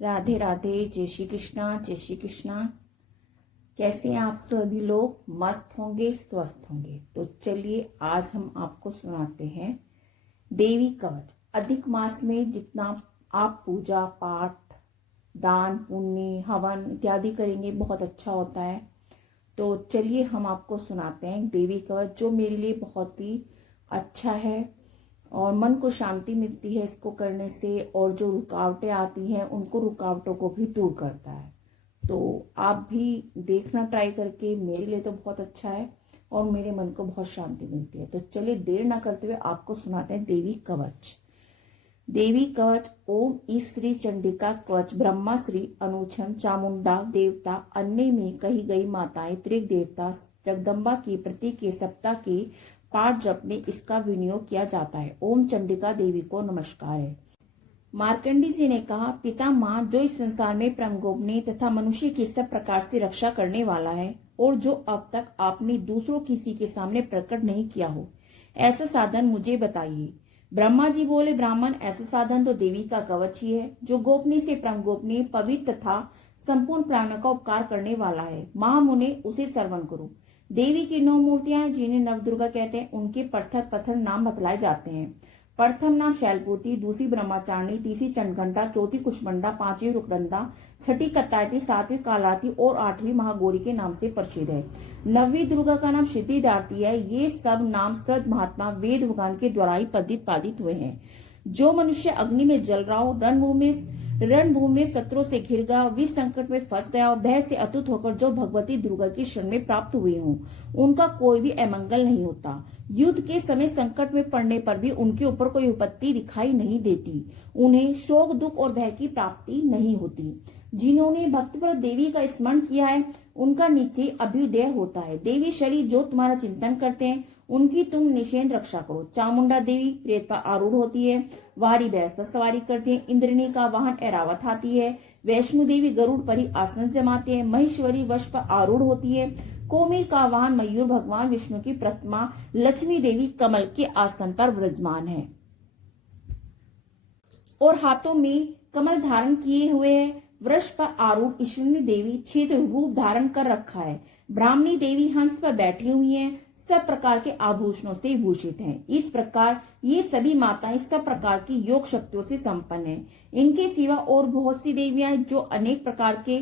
राधे राधे, जय श्री कृष्णा, जय श्री कृष्णा। कैसे हैं आप सभी लोग? मस्त होंगे, स्वस्थ होंगे। तो चलिए आज हम आपको सुनाते हैं देवी कवच। अधिक मास में जितना आप पूजा पाठ, दान पुण्य, हवन इत्यादि करेंगे बहुत अच्छा होता है। तो चलिए हम आपको सुनाते हैं देवी कवच, जो मेरे लिए बहुत ही अच्छा है और मन को शांति मिलती है इसको करने से, और जो रुकावटें आती हैं उनको रुकावटों को भी दूर करता है। तो आप भी देखना ट्राई करके, मेरे लिए तो बहुत अच्छा है और मेरे मन को बहुत शांति मिलती है। तो चलिए देर ना करते हुए आपको सुनाते हैं देवी कवच। देवी कवच। ओम श्री चंडिका कवच ब्रह्मा श्री अनुछन चामुंडा देवता अन्य में कही गई माताएं त्रिक देवता जगदम्बा की प्रति के सप्ताह के पाठ जप में इसका विनियोग किया जाता है। ओम चंडिका देवी को नमस्कार है। मार्कंडी जी ने कहा, पिता माँ जो इस संसार में परमगोपनीय तथा मनुष्य की सब प्रकार से रक्षा करने वाला है और जो अब तक आपने दूसरों किसी के सामने प्रकट नहीं किया हो, ऐसा साधन मुझे बताइए। ब्रह्मा जी बोले, ब्राह्मण ऐसा साधन तो देवी का कवच ही है, जो गोपनीय से परम गोपनीय पवित्र तथा संपूर्ण प्राणों का उपकार करने वाला है। महामुने उसे श्रवण करो। देवी की 9 मूर्तियां जिन्हें नवदुर्गा कहते हैं, उनके पत्थर पत्थर नाम बतलाए जाते हैं। प्रथम नाम शैलपुत्री, दूसरी ब्रह्मचारिणी, तीसरी चंडघंटा, चौथी कुष्मंडा, पांचवी रुकदंडा, छठी कत्तायती, सातवीं कालाती और 8वीं महागौरी के नाम से प्रसिद्ध है। 9वीं दुर्गा का नाम सिद्धिदात्री है। ये सब नाम श्रद्ध महात्मा वेद भगवान के द्वारा ही पादित हुए हैं। जो मनुष्य अग्नि में जल रहा हो, रणभूमि में शत्रुओं से घिर गया, विष संकट में फंस गया और भय से अतुत होकर जो भगवती दुर्गा की शरण में प्राप्त हुए हों, उनका कोई भी अमंगल नहीं होता। युद्ध के समय संकट में पड़ने पर भी उनके ऊपर कोई विपत्ति दिखाई नहीं देती। उन्हें शोक दुख और भय की प्राप्ति नहीं होती। जिन्होंने भक्तिपर देवी का स्मरण किया है, उनका नीचे अभ्युदय होता है। देवी शरीर जो तुम्हारा चिंतन करते हैं, उनकी तुम निषेध रक्षा करो। चामुंडा देवी प्रेत पर आरूढ़ होती है, वारी भैंस पर सवारी करती है। इंद्रनी का वाहन ऐरावत हाथी है। वैष्णो देवी गरुड़ पर ही आसन जमाते हैं। महेश्वरी वश पर आरूढ़ होती है। कोमिर का वाहन मयूर भगवान विष्णु की प्रतिमा लक्ष्मी देवी कमल के आसन पर विराजमान है और हाथों में कमल धारण किए हुए है। वृक्ष पर आरूढ़ ईश्वरी देवी छिद्र रूप धारण कर रखा है। ब्राह्मणी देवी हंस पर बैठी हुई है, सब प्रकार के आभूषणों से भूषित हैं। इस प्रकार ये सभी माताएं सब प्रकार की योग शक्तियों से संपन्न हैं। इनके सिवा और बहुत सी देवियां जो अनेक प्रकार के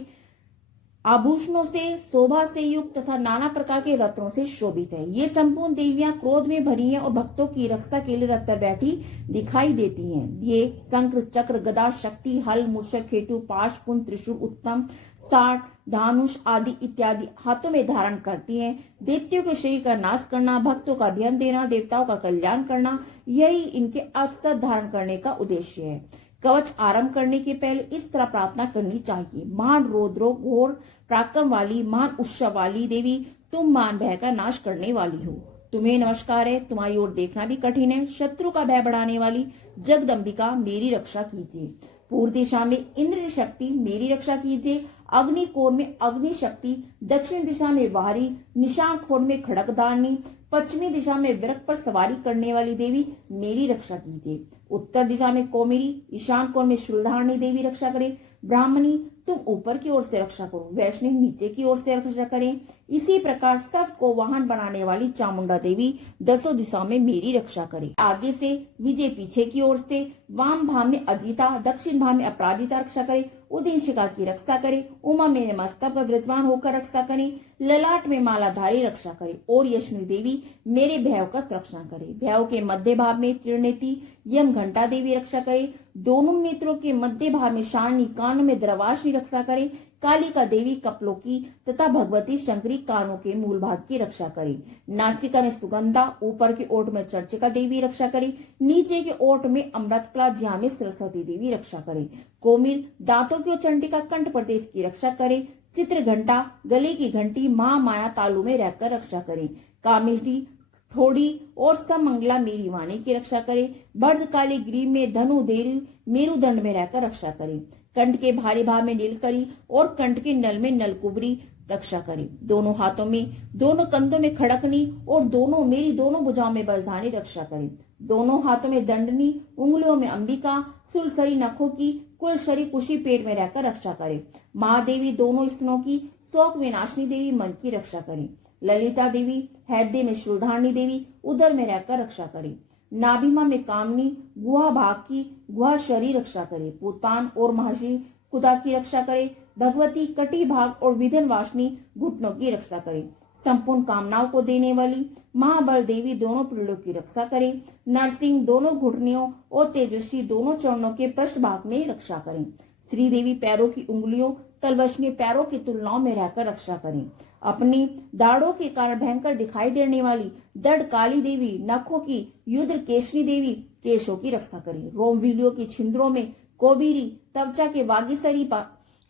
आभूषणों से शोभा से युक्त तथा नाना प्रकार के रत्नों से शोभित है। ये संपूर्ण देवियां क्रोध में भरी हैं और भक्तों की रक्षा के लिए रथ पर बैठी दिखाई देती हैं। ये शंख चक्र गदा शक्ति हल मूषक हेतु पाश पुंज त्रिशूल उत्तम साठ धानुष आदि इत्यादि हाथों में धारण करती हैं। दैत्यों के शरीर का नाश करना, भक्तों का अभ्यन देना, देवताओं का कल्याण करना, यही इनके अस्त्र धारण करने का उद्देश्य है। कवच आरंभ करने के पहले इस तरह प्रार्थना करनी चाहिए। महान रौद्रो घोर पराक्रम वाली, महान उत्सव वाली देवी, तुम मान भय का नाश करने वाली हो। तुम्हें नमस्कार है। तुम्हारी ओर देखना भी कठिन है। शत्रु का भय बढ़ाने वाली जगदम्बिका, मेरी रक्षा कीजिए। पूर्व दिशा में इंद्र शक्ति, मेरी रक्षा कीजिए। अग्नि कोण में अग्नि शक्ति, दक्षिण दिशा में वारी, निशान कोण में खड़गदानी, पश्चिमी दिशा में वृक्ष पर सवारी करने वाली देवी, मेरी रक्षा कीजिए। उत्तर दिशा में कोमिरी, ईशान कोण में शूलधारणी देवी रक्षा करें। ब्राह्मणी, तुम ऊपर की ओर से रक्षा करो। वैष्णवी, नीचे की ओर से रक्षा करें। इसी प्रकार सबको वाहन बनाने वाली चामुंडा देवी 10 दिशाओं में मेरी रक्षा करे। आगे से विजय, पीछे की ओर से वाम भाव में अजिता, दक्षिण भाव में अपराजिता रक्षा करे। उदयशिखा की रक्षा करे। उमा मेरे मस्तक पर विराजमान होकर रक्षा करें। ललाट में मालाधारी रक्षा करे और यशनी देवी मेरे भैव का संरक्षण करे। भैव के मध्य भाग में त्रिनेती यम घंटा देवी रक्षा करे। दोनों नेत्रों के मध्य भाग में शालिनी, कानों में द्रवाशी रक्षा करे। कालिका देवी कपलों की तथा भगवती शंकरी कानों के मूल भाग की रक्षा करे। नासिका में सुगंधा, ऊपर के ओठ में चर्चिका देवी रक्षा करे। नीचे के ओठ में अमृतकला, ज्या में सरस्वती देवी रक्षा करे। कोमिल, दांतों की ओर चंडिका कंठ प्रदेश की रक्षा करे। चित्र घंटा, गले की घंटी, माँ माया तालु में रहकर रक्षा करे। कामिष्ठी, थोड़ी और समंगला मेरी वाणी की रक्षा करे। भद्रकाली ग्रीव में धनु देवी मेरुदंड में रहकर रक्षा करे। कंठ के भारी भाग में नीलकरी और कंठ के नल में नलकुबरी रक्षा करे। दोनों हाथों में, दोनों कंधों में खड़कनी और मेरी दोनों भुजाओं में बरधानी रक्षा करे। दोनों हाथों में दंडनी, उंगलियों में अंबिका, सुलसरी नखों की, कुलशरी कुशी पेट में रहकर रक्षा करे। महादेवी दोनों स्तनों की, शोक विनाशिनी देवी मन की रक्षा करे। ललिता देवी हैदे में शूलधारणी देवी उदर में रहकर रक्षा करे। नाभिमा में कामनी, गुहा भाग की, गुहा शरीर रक्षा करे। पुतान और महर्षि खुदा की रक्षा करे। भगवती कटी भाग और विधन वासनी घुटनों की रक्षा करे। संपूर्ण कामनाओं को देने वाली महाबल देवी दोनों पिंडों की रक्षा करे। नरसिंह दोनों घुटनियों और तेजस्वी दोनों चरणों के पृष्ठ भाग में रक्षा करें। श्री देवी पैरों की उंगलियों, तलवशनी पैरों की तुलनाओं में रहकर रक्षा करें। अपनी दाढ़ों के कारण भयंकर दिखाई देने वाली दृढ़ काली देवी नखों की युद्ध केशनी देवी केशों की रक्षा करें। रोमवीलियों की छिंद्रों में कोबीरी त्वचा के वागीसरी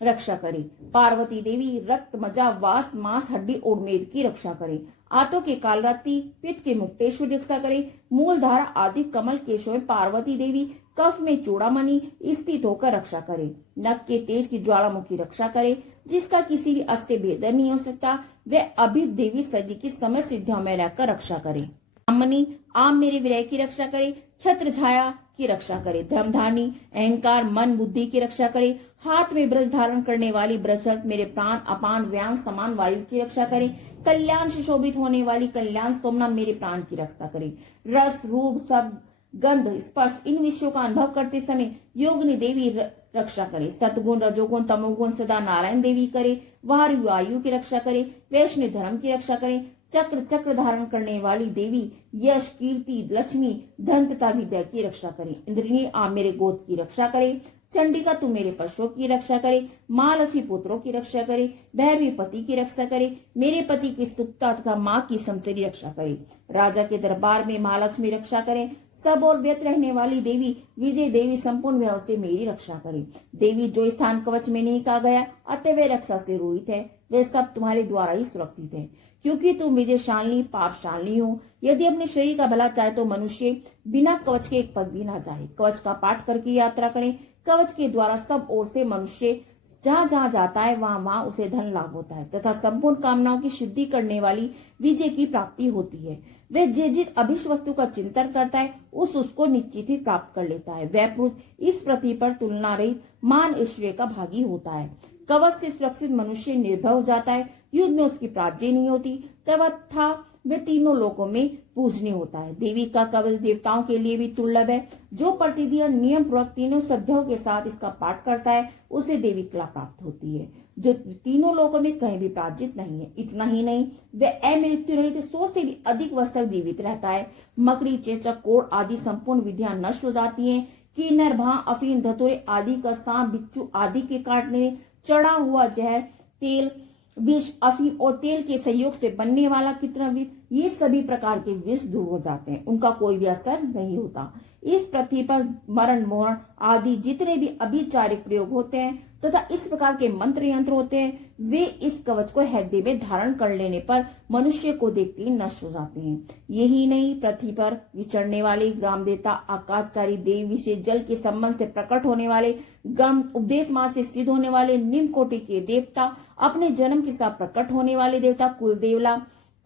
रक्षा करे। पार्वती देवी रक्त, मज्जा, वास, मांस, हड्डी और मेद की रक्षा करे। आंतों के कालरात्रि, पित्त के मुक्तेश्वर रक्षा करे। मूलधारा आदि कमल केशों में पार्वती देवी कफ में चूड़ामणि स्थित होकर रक्षा करे। नख के तेज की ज्वालामुखी रक्षा करे। जिसका किसी भी अस्त से भेदन नहीं हो सकता, वह अभी देवी सदी की समय सिद्धियों में रहकर रक्षा करे। ब्राह्मणी आम मेरे विलय की रक्षा करे। छत्र छाया की रक्षा करे। धर्मधानी अहंकार मन बुद्धि की रक्षा करे। हाथ में ब्रज धारण करने वाली ब्रजहस्त मेरे प्राण अपान व्यान समान वायु की रक्षा करे। कल्याण से शोभित होने वाली कल्याण सोमना मेरे प्राण की रक्षा करे। रस रूप सब गंध स्पर्श इन विषयों का अनुभव करते समय योगिनी देवी रक्षा करे। सतगुण रजोगुण तमोगुण सदा नारायण देवी करे। वायु की रक्षा करे। वैष्णव धर्म की रक्षा करे। चक्र धारण करने वाली देवी यश कीर्ति लक्ष्मी धन तथा विद्या की रक्षा करे। इंद्रिणी आप मेरे गोद की रक्षा करे। चंडिका तू मेरे पशुओं की रक्षा करे। माँ लक्ष्मी पुत्रों की रक्षा करे। भैरवी पति की रक्षा करे। मेरे पति की सुप्ता तथा माँ की समसेरी रक्षा करे। राजा के दरबार में महालक्ष्मी रक्षा करे। सब और व्यत रहने वाली देवी विजय देवी संपूर्ण व्यव से मेरी रक्षा करे। देवी जो स्थान कवच में नहीं कहा गया अतः वे रक्षा से रोहित है, वे सब तुम्हारे द्वारा ही सुरक्षित है, क्योंकि तुम विजय शालिनी पाप शालिनी हो। यदि अपने शरीर का भला चाहे तो मनुष्य बिना कवच के एक पग भी ना जाए। कवच का पाठ करके यात्रा करें। कवच के द्वारा सब ओर से मनुष्य जहाँ जहाँ जाता है वहाँ वहाँ उसे धन लाभ होता है तथा संपूर्ण कामनाओं की सिद्धि करने वाली विजय की प्राप्ति होती है। वह जिस अभिष्ट वस्तु का चिंतन करता है उसको निश्चित ही प्राप्त कर लेता है। वह पुरुष इस पृथ्वी पर तुलना रहित मान ऐश्वर्य का भागी होता है। कवच से सुरक्षित मनुष्य निर्भय हो जाता है। युद्ध में उसकी पराजय नहीं होती तथा वे तीनों लोकों में पूजनीय होता है। देवी का कवच देवताओं के लिए भी दुर्लभ है। जो प्रतिदिन नियम पूर्वक तीनों श्रद्धाओं के साथ इसका पाठ करता है उसे देवी कला प्राप्त होती है, जो तीनों लोकों में कहीं भी पराजित नहीं है। इतना ही नहीं, वह अमृत्यु रहित 100 से भी अधिक वर्ष तक जीवित रहता है। मकड़ी चेचक कोड़ आदि संपूर्ण विधियां नष्ट हो जाती हैं। किन्नर भां अफीम धतूरे आदि का सांप बिच्छू आदि के काटने, चढ़ा हुआ जहर तेल विष अफीम और तेल के सहयोग से बनने वाला कितनाविद ये सभी प्रकार के विष दूर हो जाते हैं, उनका कोई भी असर नहीं होता। इस पृथ्वी पर मरण मोहन आदि जितने भी अभिचारिक प्रयोग होते हैं तथा इस प्रकार के मंत्र यंत्र होते हैं वे इस कवच को हृदय में धारण कर लेने पर मनुष्य को देखते ही नष्ट हो जाते हैं। यही नहीं, पृथ्वी पर विचरने वाले ग्राम देवता आकाशचारी देव विशेष जल के संबंध से प्रकट होने वाले गम उपदेश मार्ग से सिद्ध होने वाले निम्न कोटि के देवता, अपने जन्म के साथ प्रकट होने वाले देवता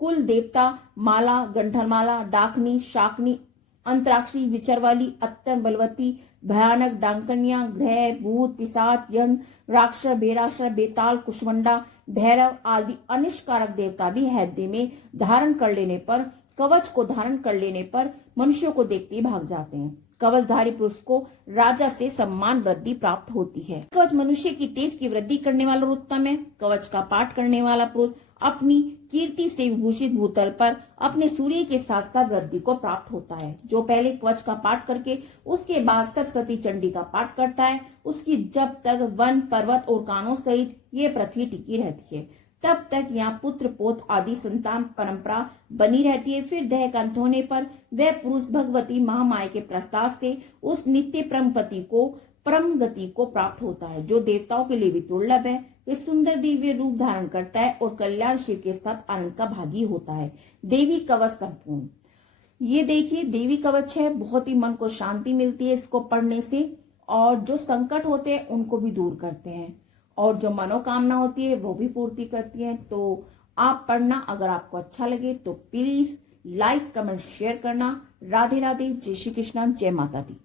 कुल देवता माला गंठनमाला डाकनी शाकनी अंतराक्षी विचर वाली अत्यंत बलवती भयानक डांकनिया ग्रह भूत पिशाच यंत्र राक्षस बेराशर बेताल कुष्मंडा भैरव आदि अनिष्कारक देवता भी हृदय में धारण कर लेने पर कवच को धारण कर लेने पर मनुष्यों को देखते ही भाग जाते हैं। कवचधारी पुरुष को राजा से सम्मान वृद्धि प्राप्त होती है। कवच मनुष्य की तेज की वृद्धि करने वाला उत्तम है। कवच का पाठ करने वाला पुरुष अपनी कीर्ति से विभूषित भूतल पर अपने सूर्य के साथ साथ वृद्धि को प्राप्त होता है। जो पहले कवच का पाठ करके उसके बाद सप्तशती चंडी का पाठ करता है उसकी जब तक वन पर्वत और कानों सहित ये पृथ्वी टिकी रहती है तब तक यहाँ पुत्र पोत आदि संतान परंपरा बनी रहती है। फिर देह का अंत होने पर वह पुरुष भगवती महामाया के प्रसाद से उस नित्य परम गति को प्राप्त होता है, जो देवताओं के लिए भी दुर्लभ है। वे सुंदर दिव्य रूप धारण करता है और कल्याण शिव के साथ आनंद का भागी होता है। देवी कवच संपूर्ण, ये देखिए देवी कवच है, बहुत ही मन को शांति मिलती है इसको पढ़ने से, और जो संकट होते हैं उनको भी दूर करते हैं और जो मनोकामना होती है वो भी पूर्ति करती है। तो आप पढ़ना, अगर आपको अच्छा लगे तो प्लीज लाइक कमेंट शेयर करना। राधे राधे, जय श्री कृष्णा, जय माता दी।